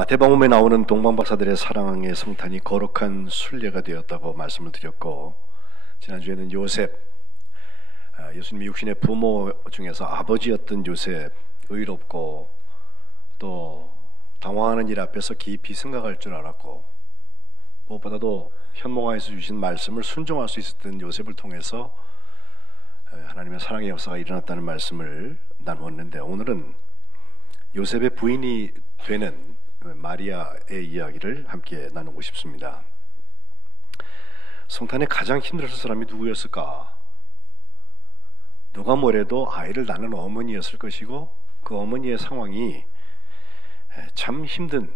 마태복음에 나오는 동방박사들의 사랑의 성탄이 거룩한 순례가 되었다고 말씀을 드렸고, 지난주에는 요셉, 예수님의 육신의 부모 중에서 아버지였던 요셉, 의롭고 또 당황하는 일 앞에서 깊이 생각할 줄 알았고, 무엇보다도 현몽하에서 주신 말씀을 순종할 수 있었던 요셉을 통해서 하나님의 사랑의 역사가 일어났다는 말씀을 나누었는데, 오늘은 요셉의 부인이 되는 마리아의 이야기를 함께 나누고 싶습니다. 성탄에 가장 힘들었을 사람이 누구였을까? 누가 뭐래도 아이를 낳는 어머니였을 것이고, 그 어머니의 상황이 참 힘든,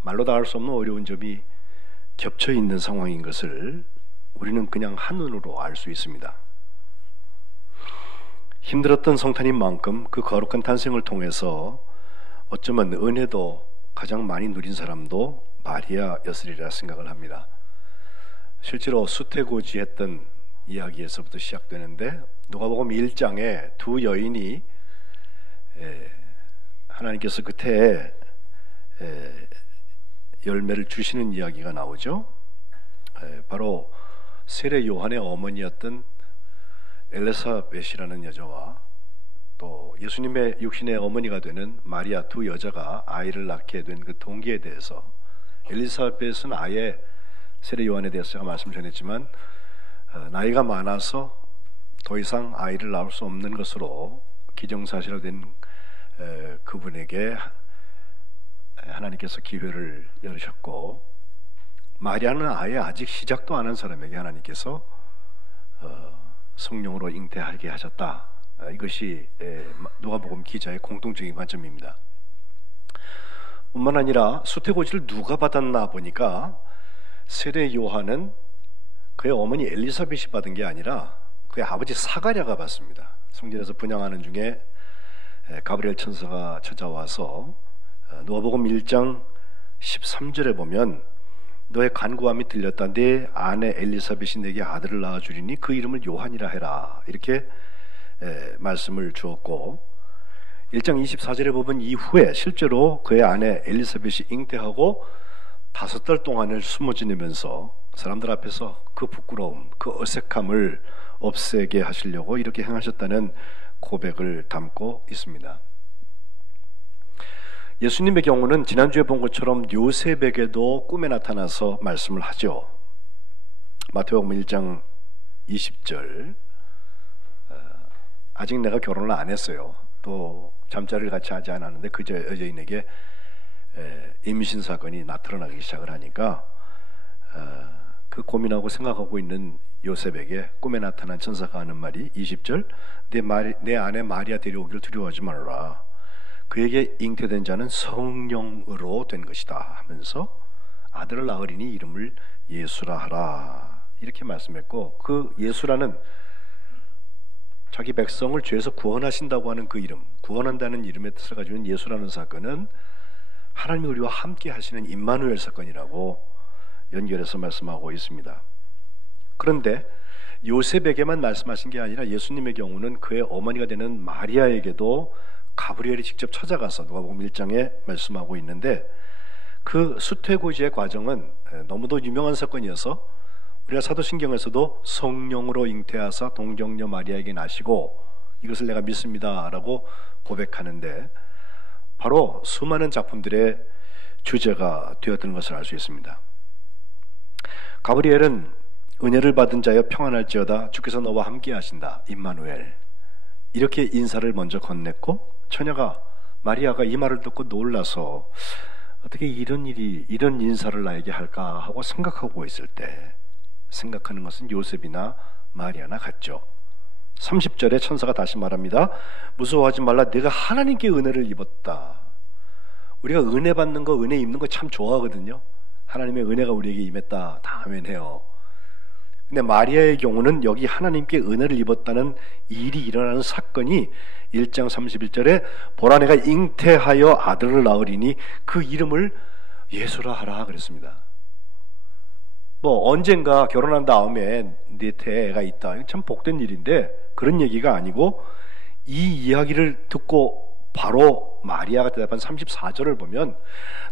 말로 다 할 수 없는 어려운 점이 겹쳐 있는 상황인 것을 우리는 그냥 한눈으로 알 수 있습니다. 힘들었던 성탄인 만큼 그 거룩한 탄생을 통해서 어쩌면 은혜도 가장 많이 누린 사람도 마리아였으리라 생각을 합니다. 실제로 수태고지했던 이야기에서부터 시작되는데, 누가복음 1장에 두 여인이 하나님께서 그때에 열매를 주시는 이야기가 나오죠. 바로 세례 요한의 어머니였던 엘리사벳이라는 여자와 또 예수님의 육신의 어머니가 되는 마리아, 두 여자가 아이를 낳게 된 그 동기에 대해서, 엘리사벳은 아예 세례 요한에 대해서 제가 말씀 전했지만 나이가 많아서 더 이상 아이를 낳을 수 없는 것으로 기정사실화된 그분에게 하나님께서 기회를 열으셨고, 마리아는 아예 아직 시작도 안 한 사람에게 하나님께서 성령으로 잉태하게 하셨다. 이것이 누가복음 기자의 공통적인 관점입니다. 뿐만 아니라 수태고지를 누가 받았나 보니까 세례 요한은 그의 어머니 엘리사벳이 받은 게 아니라 그의 아버지 사가랴가 받습니다. 성전에서 분향하는 중에 가브리엘 천사가 찾아와서 누가복음 1장 13절에 보면, 너의 간구함이 들렸다. 내 아내 엘리사벳이 내게 아들을 낳아주리니 그 이름을 요한이라 해라. 이렇게 말씀을 주었고, 1장 24절에 보면 이후에 실제로 그의 아내 엘리사벳이 잉태하고 5달 동안을 숨어 지내면서 사람들 앞에서 그 부끄러움, 그 어색함을 없애게 하시려고 이렇게 행하셨다는 고백을 담고 있습니다. 예수님의 경우는 지난주에 본 것처럼 요셉에게도 꿈에 나타나서 말씀을 하죠. 마태복음 1장 20절, 아직 내가 결혼을 안 했어요. 또 잠자리를 같이 하지 않았는데 그 여자인에게 임신 사건이 나타나기 시작을 하니까 그 고민하고 생각하고 있는 요셉에게 꿈에 나타난 천사가 하는 말이 20절, 내 아내 마리아 데려오기를 두려워하지 말아라. 그에게 잉태된 자는 성령으로 된 것이다 하면서 아들을 낳으리니 이름을 예수라 하라. 이렇게 말씀했고, 그 예수라는 자기 백성을 죄에서 구원하신다고 하는 그 이름, 구원한다는 이름의 뜻을 가지고 있는 예수라는 사건은 하나님이 우리와 함께 하시는 임마누엘 사건이라고 연결해서 말씀하고 있습니다. 그런데 요셉에게만 말씀하신 게 아니라 예수님의 경우는 그의 어머니가 되는 마리아에게도 가브리엘이 직접 찾아가서 누가복음 1장에 말씀하고 있는데, 그 수태고지의 과정은 너무도 유명한 사건이어서 우리가 사도신경에서도 성령으로 잉태하사 동정녀 마리아에게 나시고 이것을 내가 믿습니다 라고 고백하는데, 바로 수많은 작품들의 주제가 되었던 것을 알 수 있습니다. 가브리엘은 은혜를 받은 자여 평안할지어다, 주께서 너와 함께 하신다, 임마누엘, 이렇게 인사를 먼저 건넸고, 처녀가 마리아가 이 말을 듣고 놀라서 어떻게 이런 인사를 나에게 할까 하고 생각하고 있을 때 생각하는 것은 요셉이나 마리아나 같죠. 30절에 천사가 다시 말합니다. 무서워하지 말라, 내가 하나님께 은혜를 입었다. 우리가 은혜 받는 거, 은혜 입는 거 참 좋아하거든요. 하나님의 은혜가 우리에게 임했다, 다 아멘해요. 근데 마리아의 경우는 여기 하나님께 은혜를 입었다는 일이 일어나는 사건이 1장 31절에 보라 내가 잉태하여 아들을 낳으리니 그 이름을 예수라 하라 그랬습니다. 뭐 언젠가 결혼한 다음에 네 태가 있다, 참 복된 일인데 그런 얘기가 아니고, 이 이야기를 듣고 바로 마리아가 대답한 34절을 보면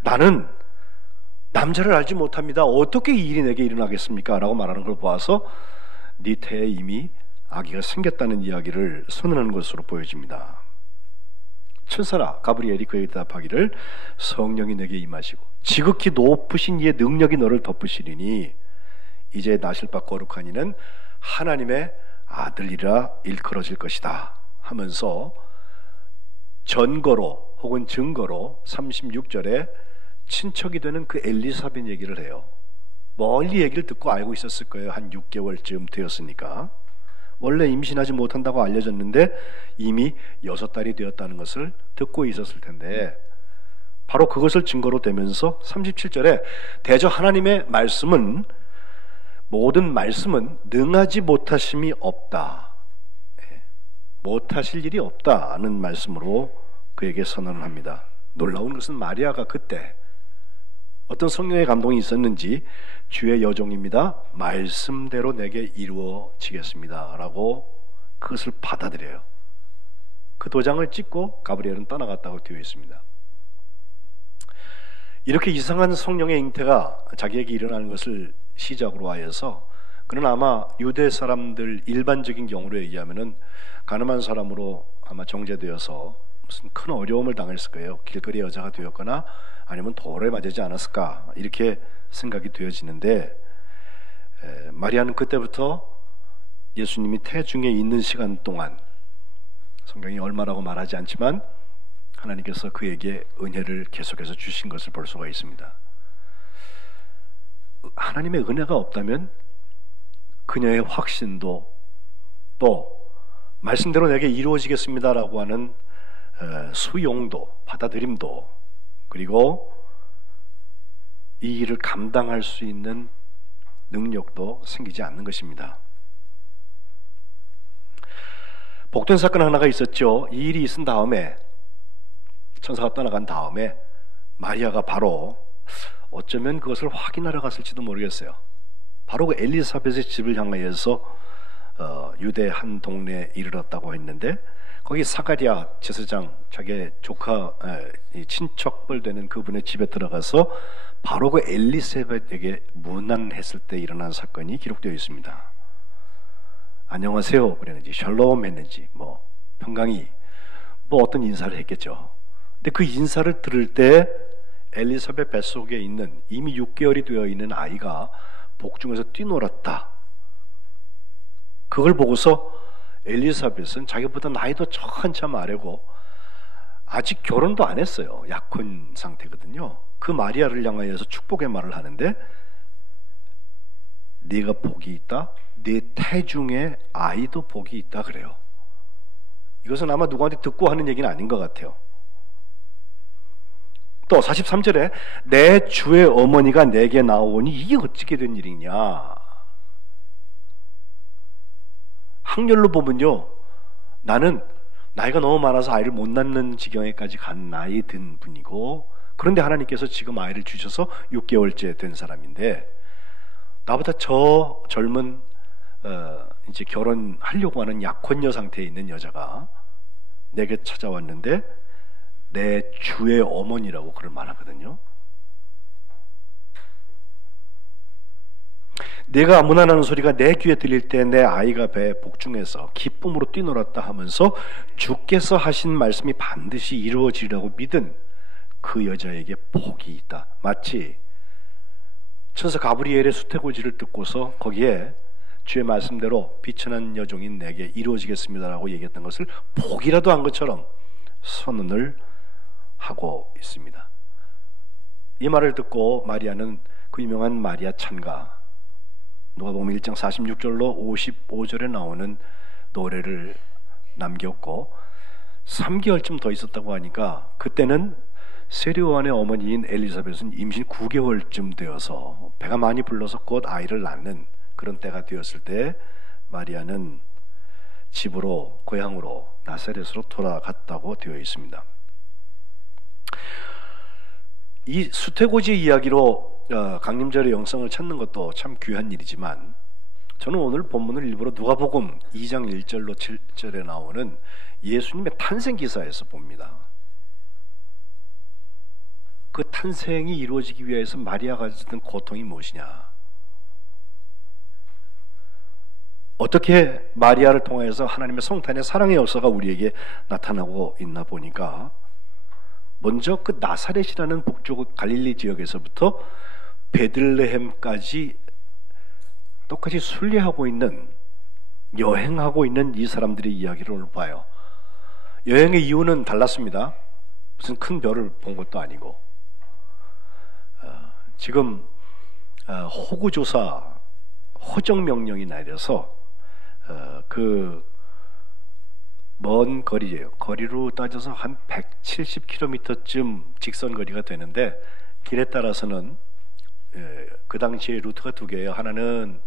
나는 남자를 알지 못합니다. 어떻게 이 일이 내게 일어나겠습니까? 라고 말하는 걸 보아서 네 태에 이미 아기가 생겼다는 이야기를 선언하는 것으로 보여집니다. 천사라 가브리엘이 그에게 대답하기를 성령이 내게 임하시고 지극히 높으신 이의 능력이 너를 덮으시리니 이제 나실 바 거룩한 이는 하나님의 아들이라 일컬어질 것이다 하면서 전거로 혹은 증거로 36절에 친척이 되는 그 엘리사벳 얘기를 해요. 멀리 얘기를 듣고 알고 있었을 거예요. 한 6개월쯤 되었으니까. 원래 임신하지 못한다고 알려졌는데 이미 6달이 되었다는 것을 듣고 있었을 텐데 바로 그것을 증거로 대면서 37절에 대저 하나님의 말씀은 모든 말씀은 능하지 못하심이 없다. 못하실 일이 없다는 말씀으로 그에게 선언을 합니다. 놀라운 것은 마리아가 그때 어떤 성령의 감동이 있었는지 주의 여종입니다. 말씀대로 내게 이루어지겠습니다. 라고 그것을 받아들여요. 그 도장을 찍고 가브리엘은 떠나갔다고 되어 있습니다. 이렇게 이상한 성령의 잉태가 자기에게 일어나는 것을 시작으로 하여서 그는 아마 유대 사람들 일반적인 경우로 얘기하면은 가늠한 사람으로 아마 정죄되어서 무슨 큰 어려움을 당했을 거예요. 길거리 여자가 되었거나 아니면 돌에 맞지 않았을까 이렇게 생각이 되어지는데 마리아는 그때부터 예수님이 태중에 있는 시간 동안 성경이 얼마라고 말하지 않지만 하나님께서 그에게 은혜를 계속해서 주신 것을 볼 수가 있습니다. 하나님의 은혜가 없다면 그녀의 확신도 또 말씀대로 내게 이루어지겠습니다라고 하는 수용도 받아들임도 그리고 이 일을 감당할 수 있는 능력도 생기지 않는 것입니다. 복된 사건 하나가 있었죠. 이 일이 있은 다음에 천사가 떠나간 다음에 마리아가 바로 어쩌면 그것을 확인하러 갔을지도 모르겠어요. 바로 그 엘리사벳의 집을 향하여서 유대 한 동네에 이르렀다고 했는데 거기 사가랴 제사장 자기의 조카 친척뻘 되는 그분의 집에 들어가서 바로 그 엘리사벳에게 문안했을 때 일어난 사건이 기록되어 있습니다. 안녕하세요 그랬는지 샬롬 했는지 뭐 평강이 뭐 어떤 인사를 했겠죠. 근데 그 인사를 들을 때 엘리사벳 뱃속에 있는 이미 6개월이 되어 있는 아이가 복중에서 뛰놀았다. 그걸 보고서 엘리사벳은 자기보다 나이도 한참 아래고 아직 결혼도 안 했어요. 약혼 상태거든요. 그 마리아를 향하여서 축복의 말을 하는데 네가 복이 있다. 네 태중에 아이도 복이 있다 그래요. 이것은 아마 누구한테 듣고 하는 얘기는 아닌 것 같아요. 또 43절에 내 주의 어머니가 내게 나오니 이게 어찌게 된 일이냐. 확률로 보면요, 나는 나이가 너무 많아서 아이를 못 낳는 지경에까지 간 나이 든 분이고, 그런데 하나님께서 지금 아이를 주셔서 6개월째 된 사람인데, 나보다 저 젊은 이제 결혼하려고 하는 약혼녀 상태에 있는 여자가 내게 찾아왔는데 내 주의 어머니라고 그를 말하거든요. 내가 문안하는 소리가 내 귀에 들릴 때 내 아이가 배에 복중해서 기쁨으로 뛰놀았다 하면서 주께서 하신 말씀이 반드시 이루어지리라고 믿은 그 여자에게 복이 있다. 마치 천사 가브리엘의 수태고지를 듣고서 거기에 주의 말씀대로 비천한 여종인 내게 이루어지겠습니다라고 얘기했던 것을 복이라도 한 것처럼 선언을 하고 있습니다. 이 말을 듣고 마리아는 그 유명한 마리아 찬가, 누가복음 1장 46절로 55절에 나오는 노래를 남겼고 3개월쯤 더 있었다고 하니까 그때는 세리요한의 어머니인 엘리사벳은 임신 9개월쯤 되어서 배가 많이 불러서 곧 아이를 낳는 그런 때가 되었을 때 마리아는 집으로 고향으로 나사렛으로 돌아갔다고 되어 있습니다. 이 수태고지 이야기로 강림절의 영성을 찾는 것도 참 귀한 일이지만 저는 오늘 본문을 일부러 누가복음 2장 1절로 7절에 나오는 예수님의 탄생 기사에서 봅니다. 그 탄생이 이루어지기 위해서 마리아가 가졌던 고통이 무엇이냐? 어떻게 마리아를 통해서 하나님의 성탄의 사랑의 역사가 우리에게 나타나고 있나 보니까 먼저 그 나사렛이라는 북쪽 갈릴리 지역에서부터 베들레헴까지 똑같이 순례하고 있는, 여행하고 있는 이 사람들의 이야기를 오늘 봐요. 여행의 이유는 달랐습니다. 무슨 큰 별을 본 것도 아니고 지금 호구조사 호정 명령이 내려서 그 먼 거리예요. 거리로 따져서 한 170km쯤 직선 거리가 되는데 길에 따라서는 그 당시에 루트가 두 개예요. 하나는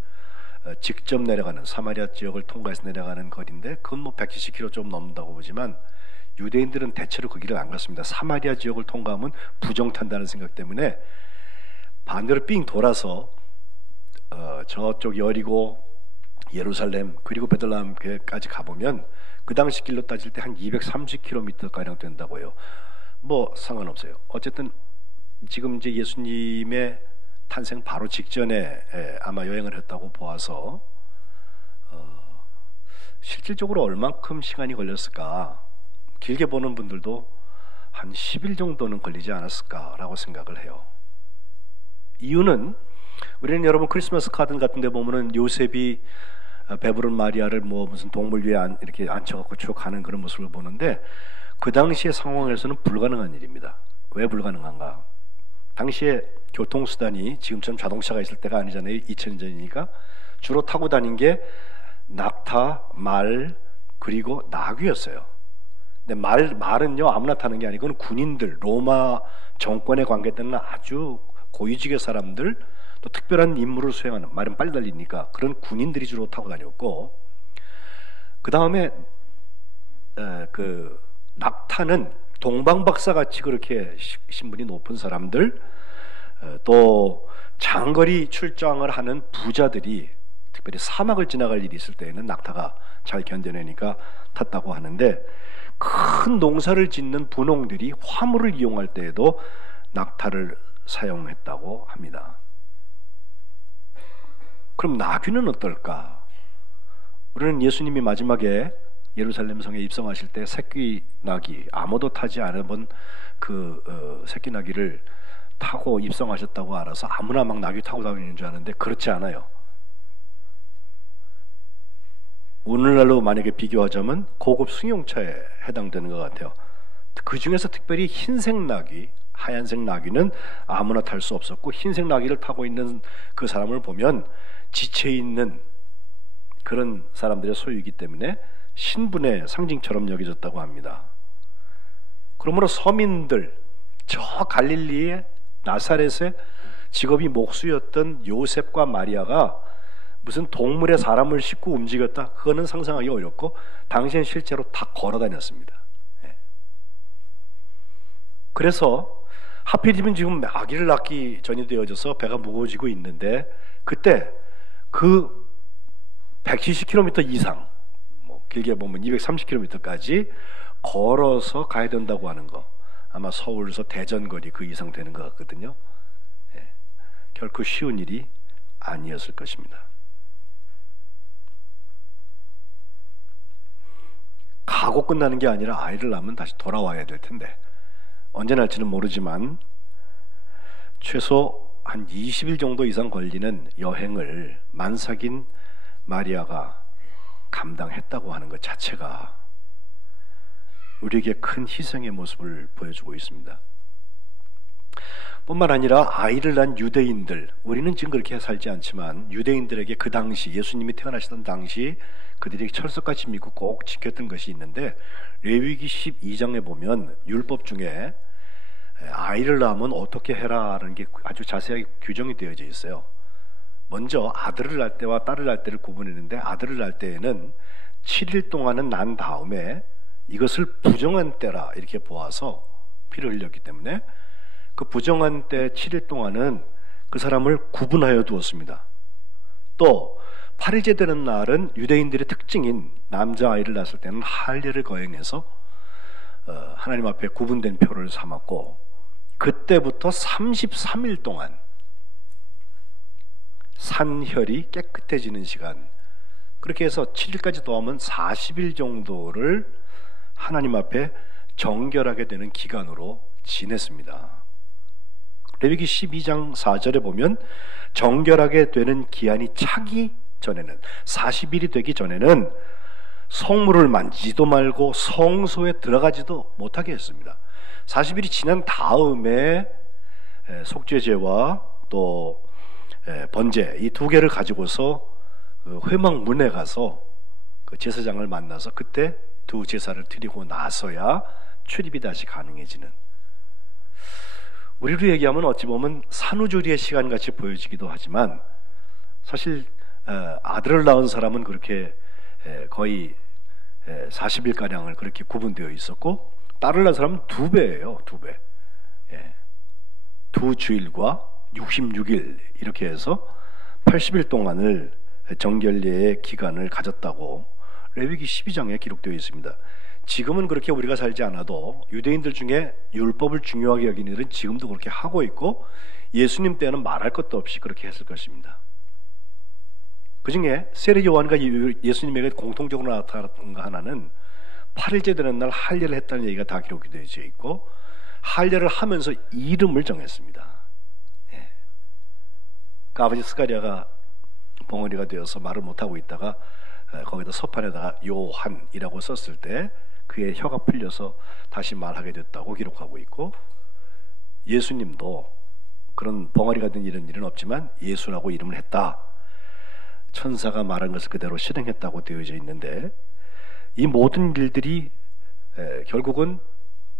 직접 내려가는 사마리아 지역을 통과해서 내려가는 거리인데 그건 뭐 170km 좀 넘는다고 보지만 유대인들은 대체로 그 길을 안 갔습니다. 사마리아 지역을 통과하면 부정탄다는 생각 때문에 반대로 삥 돌아서 저쪽 여리고 예루살렘 그리고 베들레헴까지 가보면 그 당시 길로 따질 때 한 230km 가량 된다고 해요. 뭐 상관없어요. 어쨌든 지금 이제 예수님의 탄생 바로 직전에 아마 여행을 했다고 보아서 실질적으로 얼만큼 시간이 걸렸을까? 길게 보는 분들도 한 10일 정도는 걸리지 않았을까라고 생각을 해요. 이유는 우리는 여러분 크리스마스 카드 같은 데 보면은 요셉이 배부른 마리아를 뭐 무슨 동물 위에 이렇게 앉혀갖고 쭉 가는 그런 모습을 보는데 그 당시의 상황에서는 불가능한 일입니다. 왜 불가능한가? 당시에 교통수단이 지금처럼 자동차가 있을 때가 아니잖아요. 2000년 전이니까 주로 타고 다닌 게 낙타, 말 그리고 나귀였어요. 근데 말은요 아무나 타는 게 아니고 군인들, 로마 정권에 관계되는 아주 고위직의 사람들, 또 특별한 임무를 수행하는, 말은 빨리 달리니까 그런 군인들이 주로 타고 다녔고, 그 다음에 그 낙타는 동방박사같이 그렇게 신분이 높은 사람들, 또 장거리 출장을 하는 부자들이 특별히 사막을 지나갈 일이 있을 때에는 낙타가 잘 견뎌내니까 탔다고 하는데, 큰 농사를 짓는 분홍들이 화물을 이용할 때에도 낙타를 사용했다고 합니다. 그럼 나귀는 어떨까? 우리는 예수님이 마지막에 예루살렘 성에 입성하실 때 새끼 나귀, 아무도 타지 않아본 그 새끼 나귀를 타고 입성하셨다고 알아서 아무나 막 나귀 타고 다니는 줄 아는데 그렇지 않아요. 오늘날로 만약에 비교하자면 고급 승용차에 해당되는 것 같아요. 그 중에서 특별히 흰색 나귀, 하얀색 나귀는 아무나 탈 수 없었고, 흰색 나귀를 타고 있는 그 사람을 보면 지체 있는 그런 사람들의 소유이기 때문에 신분의 상징처럼 여겨졌다고 합니다. 그러므로 서민들, 저 갈릴리의 나사렛의 직업이 목수였던 요셉과 마리아가 무슨 동물의 사람을 싣고 움직였다? 그거는 상상하기 어렵고 당시엔 실제로 다 걸어 다녔습니다. 그래서 하필이면 지금 아기를 낳기 전이 되어져서 배가 무거워지고 있는데, 그때 그 170km 이상, 뭐 길게 보면 230km까지 걸어서 가야 된다고 하는 거, 아마 서울에서 대전거리 그 이상 되는 것 같거든요. 결코 쉬운 일이 아니었을 것입니다. 가고 끝나는 게 아니라 아이를 낳으면 다시 돌아와야 될 텐데 언제 날지는 모르지만 최소 한 20일 정도 이상 걸리는 여행을 만삭인 마리아가 감당했다고 하는 것 자체가 우리에게 큰 희생의 모습을 보여주고 있습니다. 뿐만 아니라 아이를 낳은 유대인들, 우리는 지금 그렇게 살지 않지만 유대인들에게 그 당시 예수님이 태어나시던 당시 그들이 철석같이 믿고 꼭 지켰던 것이 있는데, 레위기 12장에 보면 율법 중에 아이를 낳으면 어떻게 해라라는 게 아주 자세하게 규정이 되어져 있어요. 먼저 아들을 낳을 때와 딸을 낳을 때를 구분했는데, 아들을 낳을 때에는 7일 동안은 난 다음에 이것을 부정한 때라 이렇게 보아서 피를 흘렸기 때문에 그 부정한 때 7일 동안은 그 사람을 구분하여 두었습니다. 또 8일째 되는 날은 유대인들의 특징인 남자아이를 낳았을 때는 할례를 거행해서 하나님 앞에 구분된 표를 삼았고, 그때부터 33일 동안 산혈이 깨끗해지는 시간, 그렇게 해서 7일까지 더하면 40일 정도를 하나님 앞에 정결하게 되는 기간으로 지냈습니다. 레위기 12장 4절에 보면 정결하게 되는 기한이 차기 전에는, 40일이 되기 전에는 성물을 만지지도 말고 성소에 들어가지도 못하게 했습니다. 40일이 지난 다음에 속죄제와 또 번제, 이 두 개를 가지고서 회막문에 가서 그 제사장을 만나서 그때 두 제사를 드리고 나서야 출입이 다시 가능해지는, 우리로 얘기하면 어찌 보면 산후조리의 시간같이 보여지기도 하지만 사실 아들을 낳은 사람은 그렇게 거의 40일가량을 그렇게 구분되어 있었고, 딸을 낳은 사람은 2배예요. 2배. 2주일과 66일 이렇게 해서 80일 동안을 정결례의 기간을 가졌다고 레위기 12장에 기록되어 있습니다. 지금은 그렇게 우리가 살지 않아도 유대인들 중에 율법을 중요하게 여기는 이들은 지금도 그렇게 하고 있고, 예수님 때는 말할 것도 없이 그렇게 했을 것입니다. 그 중에 세례 요한과 예수님에게 공통적으로 나타났던 거 하나는 8일째 되는 날 할례를 했다는 얘기가 다 기록이 되어 있고, 할례를 하면서 이름을 정했습니다. 그 아버지 스가랴가 벙어리가 되어서 말을 못하고 있다가 거기다 서판에다가 요한이라고 썼을 때 그의 혀가 풀려서 다시 말하게 됐다고 기록하고 있고, 예수님도 그런 벙어리가 된 이런 일은 없지만 예수라고 이름을 했다, 천사가 말한 것을 그대로 실행했다고 되어져 있는데, 이 모든 일들이 결국은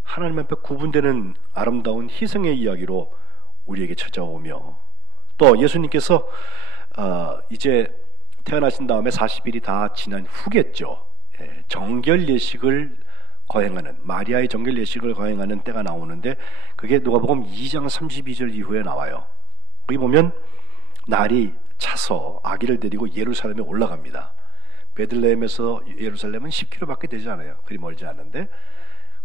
하나님 앞에 구분되는 아름다운 희생의 이야기로 우리에게 찾아오며, 또 예수님께서 이제 태어나신 다음에 40일이 다 지난 후겠죠. 정결 예식을 거행하는, 마리아의 정결 예식을 거행하는 때가 나오는데, 그게 누가복음 2장 32절 이후에 나와요. 거기 보면 날이 차서 아기를 데리고 예루살렘에 올라갑니다. 베들레헴에서 예루살렘은 10km밖에 되지 않아요. 그리 멀지 않은데,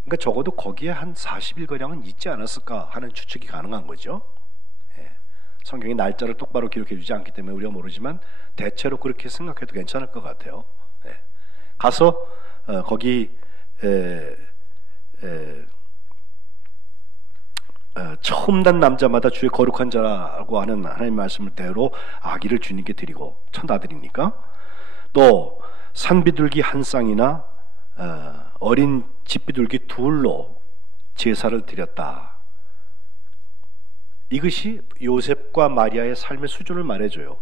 그러니까 적어도 거기에 한 40일가량은 있지 않았을까 하는 추측이 가능한 거죠. 성경이 날짜를 똑바로 기록해 주지 않기 때문에 우리가 모르지만 대체로 그렇게 생각해도 괜찮을 것 같아요. 가서 거기 처음 난 남자마다 주의 거룩한 자라고 하는 하나님 말씀을 대로 아기를 주님께 드리고, 첫 아들이니까, 또 산비둘기 한 쌍이나 어린 집비둘기 둘로 제사를 드렸다. 이것이 요셉과 마리아의 삶의 수준을 말해줘요.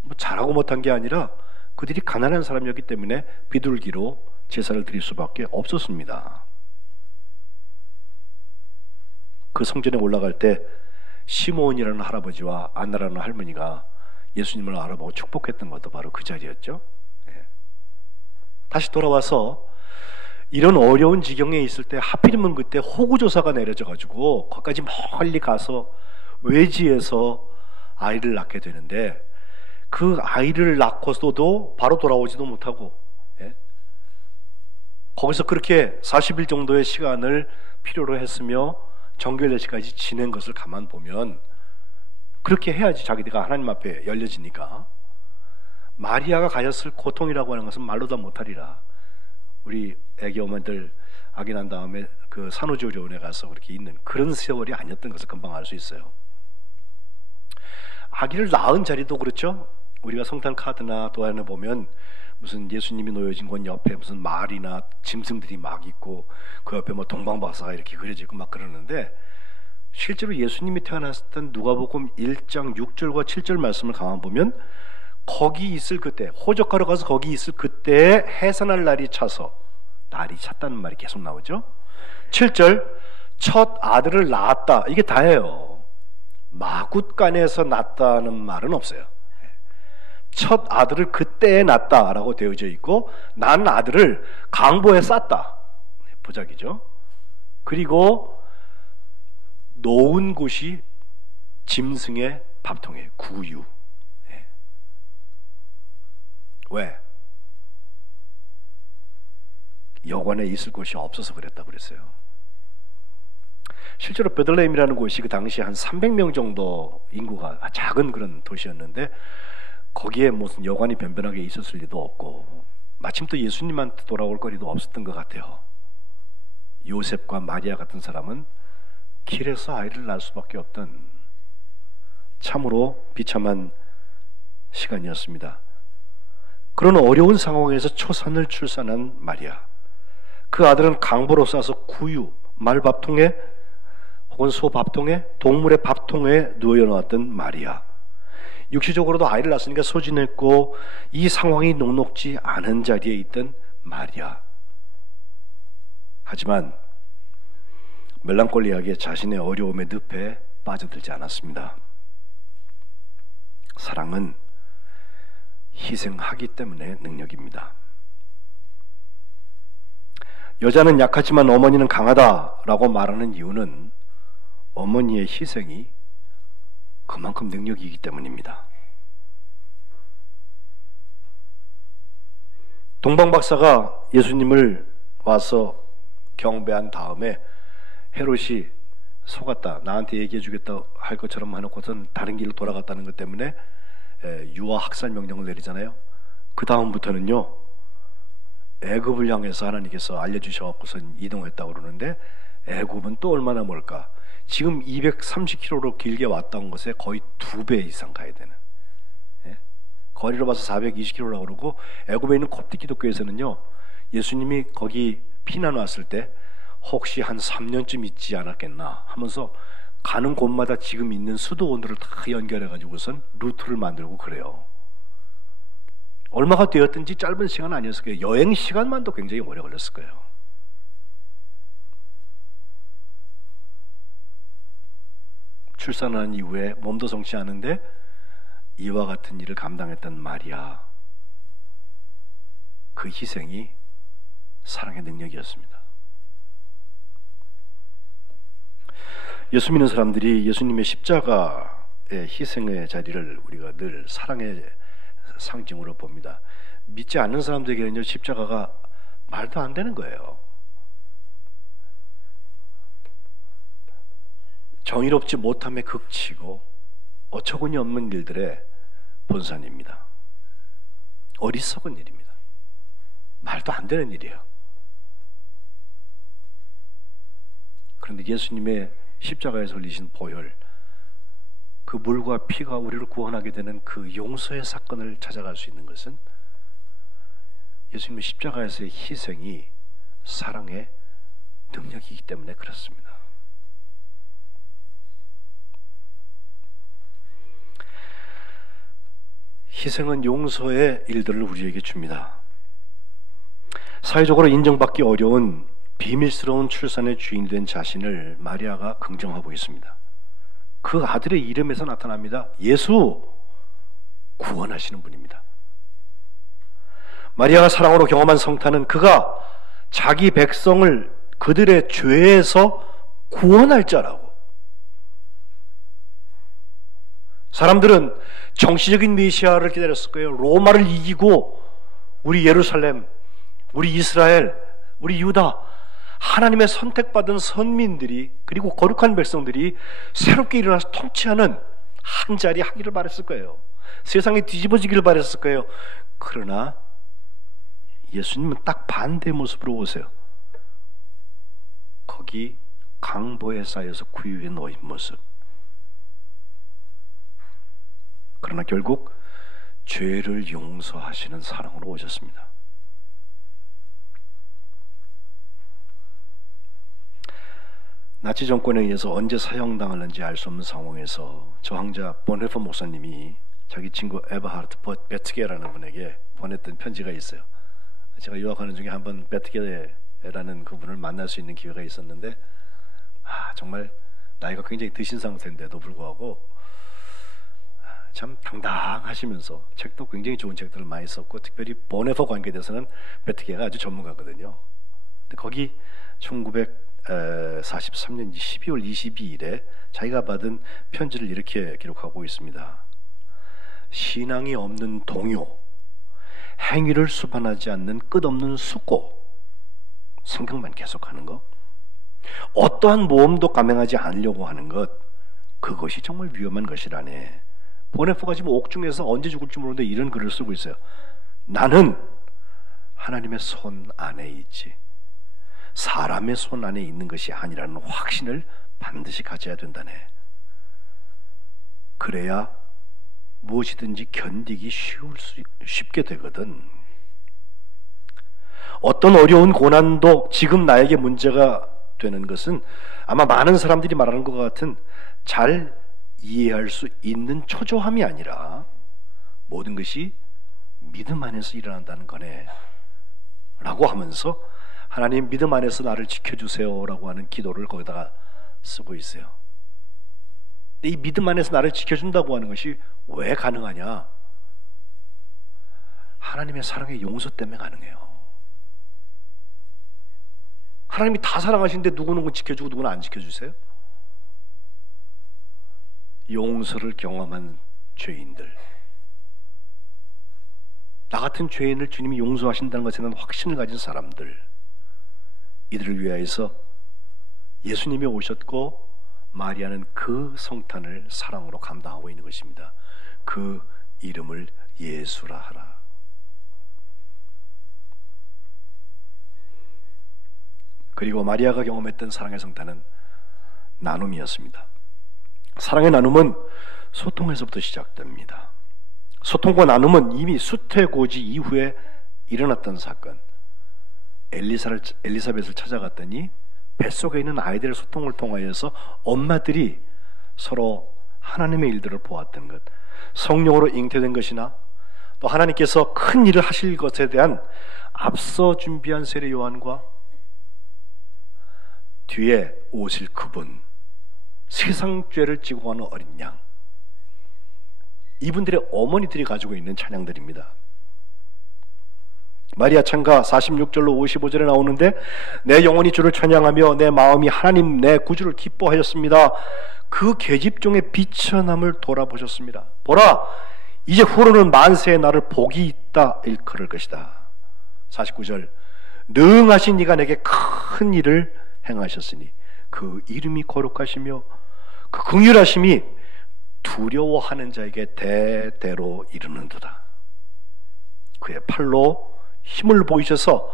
뭐 잘하고 못한 게 아니라 그들이 가난한 사람이었기 때문에 비둘기로 제사를 드릴 수밖에 없었습니다. 그 성전에 올라갈 때 시므온이라는 할아버지와 안나라는 할머니가 예수님을 알아보고 축복했던 것도 바로 그 자리였죠. 다시 돌아와서 이런 어려운 지경에 있을 때 하필이면 그때 호구조사가 내려져 가지고 거기까지 멀리 가서 외지에서 아이를 낳게 되는데, 그 아이를 낳고서도 바로 돌아오지도 못하고, 거기서 그렇게 40일 정도의 시간을 필요로 했으며 정결례식까지 지낸 것을 가만 보면, 그렇게 해야지 자기가 하나님 앞에 열려지니까, 마리아가 가졌을 고통이라고 하는 것은 말로 다 못하리라. 우리 애기 어머니들 아기 난 다음에 그 산후조리원에 가서 그렇게 있는 그런 세월이 아니었던 것을 금방 알 수 있어요. 아기를 낳은 자리도 그렇죠. 우리가 성탄 카드나 또 안에 보면 무슨 예수님이 놓여진 곳 옆에 무슨 말이나 짐승들이 막 있고, 그 옆에 뭐 동방박사가 이렇게 그려지고 막 그러는데, 실제로 예수님이 태어났을 땐 누가복음 1장 6절과 7절 말씀을 가만 보면, 거기 있을 그때, 호적하러 가서 거기 있을 그때에 해산할 날이 차서, 날이 찼다는 말이 계속 나오죠. 7절, 첫 아들을 낳았다, 이게 다예요. 마굿간에서 낳았다는 말은 없어요. 첫 아들을 그때에 낳았다라고 되어져 있고, 난 아들을 강보에 쌌다, 부작이죠. 그리고 놓은 곳이 짐승의 밥통에 구유. 왜? 여관에 있을 곳이 없어서 그랬다고 그랬어요. 실제로 베들레헴이라는 곳이 그 당시 한 300명 정도 인구가 작은 그런 도시였는데 거기에 무슨 여관이 변변하게 있었을 리도 없고 마침 또 예수님한테 돌아올 거리도 없었던 것 같아요. 요셉과 마리아 같은 사람은 길에서 아이를 낳을 수밖에 없던 참으로 비참한 시간이었습니다. 그런 어려운 상황에서 초산을 출산한 마리아, 그 아들은 강보로 싸서 구유, 말밥통에 혹은 소밥통에, 동물의 밥통에 누워놓았던 마리아, 육시적으로도 아이를 낳았으니까 소진했고 이 상황이 녹록지 않은 자리에 있던 마리아. 하지만 멜랑콜리하게 자신의 어려움의 늪에 빠져들지 않았습니다. 사랑은 희생하기 때문에 능력입니다. 여자는 약하지만 어머니는 강하다라고 말하는 이유는 어머니의 희생이 그만큼 능력이기 때문입니다. 동방박사가 예수님을 와서 경배한 다음에 헤롯이 속았다, 나한테 얘기해 주겠다 할 것처럼 해놓고선 다른 길로 돌아갔다는 것 때문에 유아 학살 명령을 내리잖아요. 그 다음부터는요, 애굽을 향해서 하나님께서 알려주셔갖고선 이동했다고 그러는데 애굽은 또 얼마나 멀까? 지금 230km로 길게 왔던 것에 거의 2배 이상 가야 되는, 거리로 봐서 420km라고 그러고, 애굽에 있는 콥틱 기독교에서는요, 예수님이 거기 피난 왔을 때 혹시 한 3년쯤 있지 않았겠나 하면서 가는 곳마다 지금 있는 수도원들을 다 연결해가지고선 루트를 만들고 그래요. 얼마가 되었든지 짧은 시간 아니었을 거예요. 여행 시간만도 굉장히 오래 걸렸을 거예요. 출산한 이후에 몸도 성치 않은데 이와 같은 일을 감당했던 마리아, 그 희생이 사랑의 능력이었습니다. 예수 믿는 사람들이 예수님의 십자가의 희생의 자리를 우리가 늘 사랑의 상징으로 봅니다. 믿지 않는 사람들에게는 십자가가 말도 안 되는 거예요. 정의롭지 못함에 극치고 어처구니 없는 일들의 본산입니다. 어리석은 일입니다. 말도 안 되는 일이에요. 그런데 예수님의 십자가에서 흘리신 보혈, 그 물과 피가 우리를 구원하게 되는 그 용서의 사건을 찾아갈 수 있는 것은 예수님의 십자가에서의 희생이 사랑의 능력이기 때문에 그렇습니다. 희생은 용서의 일들을 우리에게 줍니다. 사회적으로 인정받기 어려운 비밀스러운 출산의 주인이 된 자신을 마리아가 긍정하고 있습니다. 그 아들의 이름에서 나타납니다. 예수, 구원하시는 분입니다. 마리아가 사랑으로 경험한 성탄은 그가 자기 백성을 그들의 죄에서 구원할 자라고. 사람들은 정치적인 메시아를 기다렸을 거예요. 로마를 이기고 우리 예루살렘, 우리 이스라엘, 우리 유다, 하나님의 선택받은 선민들이, 그리고 거룩한 백성들이 새롭게 일어나서 통치하는 한 자리 하기를 바랬을 거예요. 세상이 뒤집어지기를 바랬을 거예요. 그러나 예수님은 딱 반대 모습으로 오세요. 거기 강보에 쌓여서 구유에 놓인 모습. 그러나 결국 죄를 용서하시는 사랑으로 오셨습니다. 나치 정권에 의해서 언제 사형당할는지 알 수 없는 상황에서 저항자 보네퍼 목사님이 자기 친구 에버하르트 베트게라는 분에게 보냈던 편지가 있어요. 제가 유학하는 중에 한번 베트게라는 그분을 만날 수 있는 기회가 있었는데, 정말 나이가 굉장히 드신 상태인데도 불구하고 참 당당하시면서 책도 굉장히 좋은 책들을 많이 썼고, 특별히 보네퍼 관계에 대해서는 베트게가 아주 전문가거든요. 근데 거기 1943년 12월 22일에 자기가 받은 편지를 이렇게 기록하고 있습니다. 신앙이 없는 동요, 행위를 수반하지 않는 끝없는 숙고, 성경만 계속하는 거, 어떠한 모험도 감행하지 않으려고 하는 것, 그것이 정말 위험한 것이라네. 보네포가 지금 옥중에서 언제 죽을지 모르는데 이런 글을 쓰고 있어요. 나는 하나님의 손 안에 있지 사람의 손 안에 있는 것이 아니라는 확신을 반드시 가져야 된다네. 그래야 무엇이든지 견디기 쉽게 되거든. 어떤 어려운 고난도 지금 나에게 문제가 되는 것은 아마 많은 사람들이 말하는 것 같은 잘 이해할 수 있는 초조함이 아니라 모든 것이 믿음 안에서 일어난다는 거네 라고 하면서 하나님 믿음 안에서 나를 지켜주세요 라고 하는 기도를 거기다가 쓰고 있어요. 이 믿음 안에서 나를 지켜준다고 하는 것이 왜 가능하냐? 하나님의 사랑의 용서 때문에 가능해요. 하나님이 다 사랑하시는데 누구는 지켜주고 누구는 안 지켜주세요? 용서를 경험한 죄인들, 나 같은 죄인을 주님이 용서하신다는 것에 대한 확신을 가진 사람들, 이들을 위하여서 예수님이 오셨고 마리아는 그 성탄을 사랑으로 감당하고 있는 것입니다. 그 이름을 예수라 하라. 그리고 마리아가 경험했던 사랑의 성탄은 나눔이었습니다. 사랑의 나눔은 소통에서부터 시작됩니다. 소통과 나눔은 이미 수태고지 이후에 일어났던 사건. 엘리사벳을 찾아갔더니 뱃속에 있는 아이들의 소통을 통하여서 엄마들이 서로 하나님의 일들을 보았던 것, 성령으로 잉태된 것이나 또 하나님께서 큰 일을 하실 것에 대한 앞서 준비한 세례 요한과 뒤에 오실 그분, 세상 죄를 지고 가는 어린 양, 이분들의 어머니들이 가지고 있는 찬양들입니다. 마리아 찬가 46절로 55절에 나오는데 내 영혼이 주를 찬양하며 내 마음이 하나님 내 구주를 기뻐하였습니다. 그 계집종의 비천함을 돌아보셨습니다. 보라, 이제 후로는 만세의 나를 복이 있다 일컬을 것이다. 49절 능하신 이가 내게 큰 일을 행하셨으니 그 이름이 거룩하시며 그 긍휼하심이 두려워하는 자에게 대대로 이르는도다. 그의 팔로 힘을 보이셔서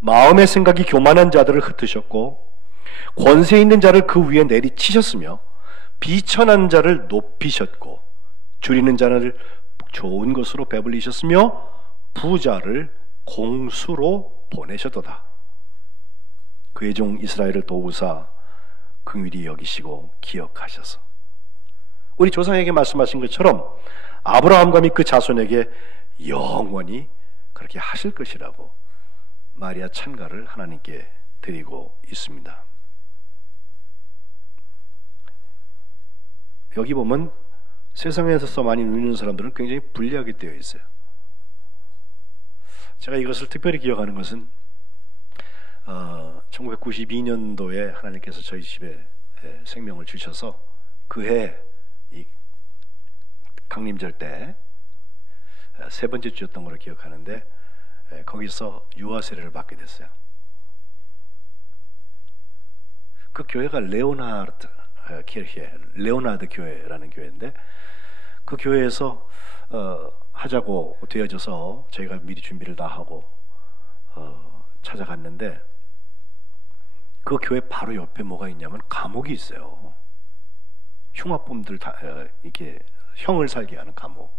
마음의 생각이 교만한 자들을 흩으셨고 권세 있는 자를 그 위에 내리치셨으며 비천한 자를 높이셨고 줄이는 자를 좋은 것으로 배불리셨으며 부자를 공수로 보내셨도다. 그의 종 이스라엘을 도우사 긍휼히 여기시고 기억하셔서 우리 조상에게 말씀하신 것처럼 아브라함과 및 그 자손에게 영원히 그렇게 하실 것이라고 마리아 찬가를 하나님께 드리고 있습니다. 여기 보면 세상에서 많이 누리는 사람들은 굉장히 불리하게 되어 있어요. 제가 이것을 특별히 기억하는 것은 1992년도에 하나님께서 저희 집에 생명을 주셔서 그해 이 강림절 때 세 번째 주였던 걸로 기억하는데 거기서 유아 세례를 받게 됐어요. 그 교회가 레오나르드 교회라는 교회인데 그 교회에서 하자고 되어져서 저희가 미리 준비를 다 하고 찾아갔는데 그 교회 바로 옆에 뭐가 있냐면 감옥이 있어요. 흉악범들 다 이렇게 형을 살게 하는 감옥.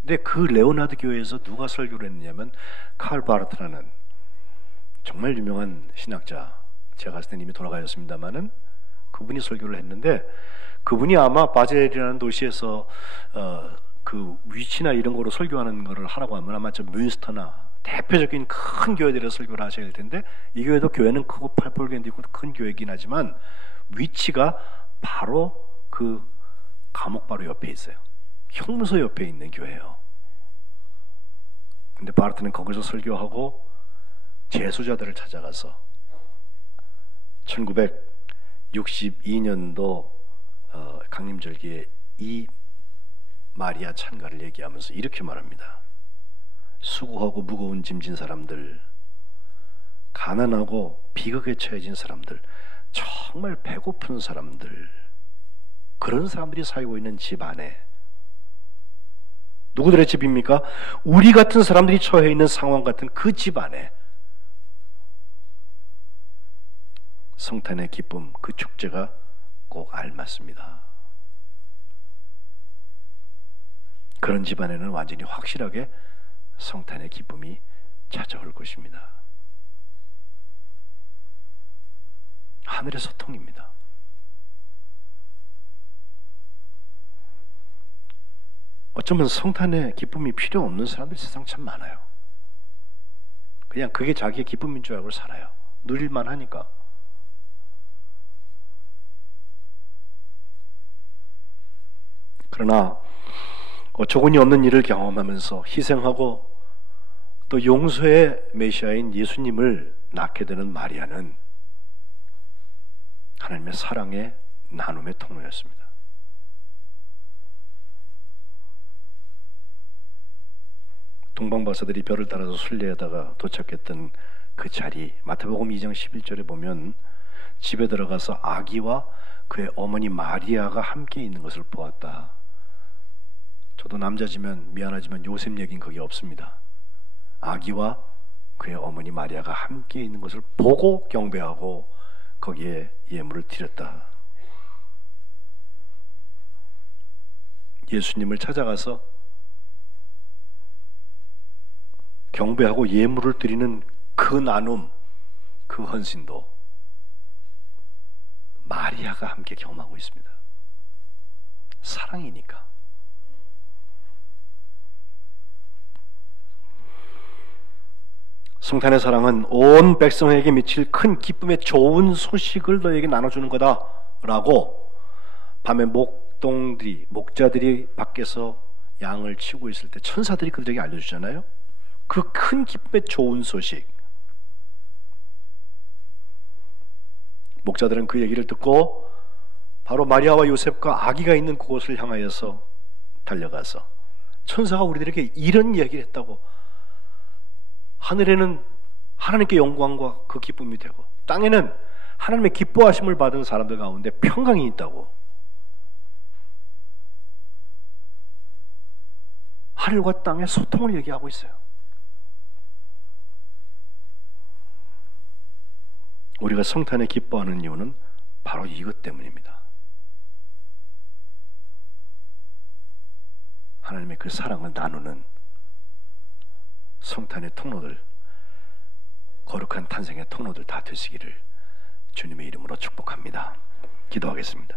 근데 그 레오나드 교회에서 누가 설교를 했느냐면 칼 바르트라는 정말 유명한 신학자, 제가 봤을 때 이미 돌아가셨습니다만은 그분이 설교를 했는데 그분이 아마 바젤이라는 도시에서 그 위치나 이런 거로 설교하는 거를 하라고 하면 아마 저 뮌스터나 대표적인 큰 교회들에서 설교를 하셔야 될 텐데 이 교회도 교회는 크고 팔볼견도 있고 큰 교회이긴 하지만 위치가 바로 그 감옥 바로 옆에 있어요. 형무소 옆에 있는 교회예요. 근데 바르트는 거기서 설교하고 재수자들을 찾아가서 1962년도 강림절기에 이 마리아 찬가를 얘기하면서 이렇게 말합니다. 수고하고 무거운 짐진 사람들, 가난하고 비극에 처해진 사람들, 정말 배고픈 사람들, 그런 사람들이 살고 있는 집 안에, 누구들의 집입니까? 우리 같은 사람들이 처해 있는 상황 같은 그 집 안에 성탄의 기쁨, 그 축제가 꼭 알맞습니다. 그런 집안에는 완전히 확실하게 성탄의 기쁨이 찾아올 것입니다. 하늘의 소통입니다. 어쩌면 성탄의 기쁨이 필요 없는 사람들이 세상 참 많아요. 그냥 그게 자기의 기쁨인 줄 알고 살아요. 누릴만 하니까. 그러나 어처구니 없는 일을 경험하면서 희생하고 또 용서의 메시아인 예수님을 낳게 되는 마리아는 하나님의 사랑의 나눔의 통로였습니다. 동방박사들이 별을 따라서 순례하다가 도착했던 그 자리, 마태복음 2장 11절에 보면 집에 들어가서 아기와 그의 어머니 마리아가 함께 있는 것을 보았다. 저도 남자지만 미안하지만 요셉 얘기는 거기 없습니다. 아기와 그의 어머니 마리아가 함께 있는 것을 보고 경배하고 거기에 예물을 드렸다. 예수님을 찾아가서 경배하고 예물을 드리는 그 나눔, 그 헌신도 마리아가 함께 경험하고 있습니다. 사랑이니까. 성탄의 사랑은 온 백성에게 미칠 큰 기쁨의 좋은 소식을 너에게 나눠주는 거다라고 밤에 목자들이 밖에서 양을 치고 있을 때 천사들이 그들에게 알려주잖아요. 그 큰 기쁨의 좋은 소식. 목자들은 그 얘기를 듣고 바로 마리아와 요셉과 아기가 있는 그곳을 향하여서 달려가서 천사가 우리들에게 이런 이야기를 했다고, 하늘에는 하나님께 영광과 그 기쁨이 되고 땅에는 하나님의 기뻐하심을 받은 사람들 가운데 평강이 있다고, 하늘과 땅의 소통을 얘기하고 있어요. 우리가 성탄에 기뻐하는 이유는 바로 이것 때문입니다. 하나님의 그 사랑을 나누는 성탄의 통로들, 거룩한 탄생의 통로들 다 되시기를 주님의 이름으로 축복합니다. 기도하겠습니다.